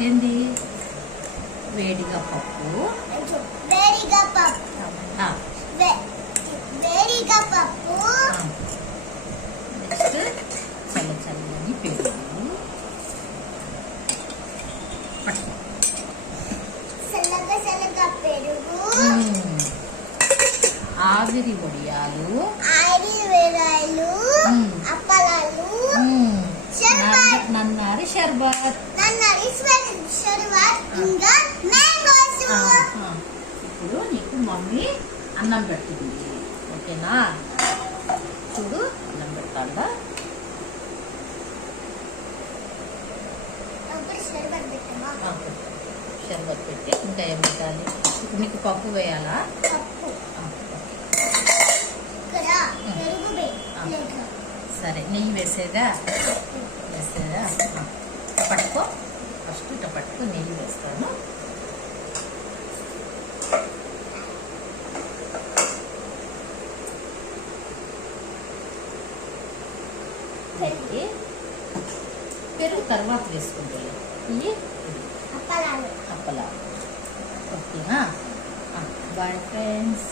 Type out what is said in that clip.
ఇదేంది వేడిగా పప్పు నెక్స్ట్ చల్ల చల్లని పెరుగు పట్టుకో ఆవిరి వడియాలు నన్నారి షర్బత్ ఇప్పుడు నీకు మమ్మీ అన్నం పెడుతుంది ఓకేనా చూడు అన్నం పెట్టాలా షర్బత్ పెట్టి ఇంకా ఏం పెట్టాలి ఇప్పుడు నీకు పప్పు వేయాలా సరే నెయ్యి వేసేదా పట్టుకో ఫస్ట్ ఇట్లా పట్టుకో నెయ్యి వేస్తాను పెరుగు తర్వాత వేసుకుంటాను ఇవి అప్పలాలు ఓకేనా బాయ్ ఫ్రెండ్స్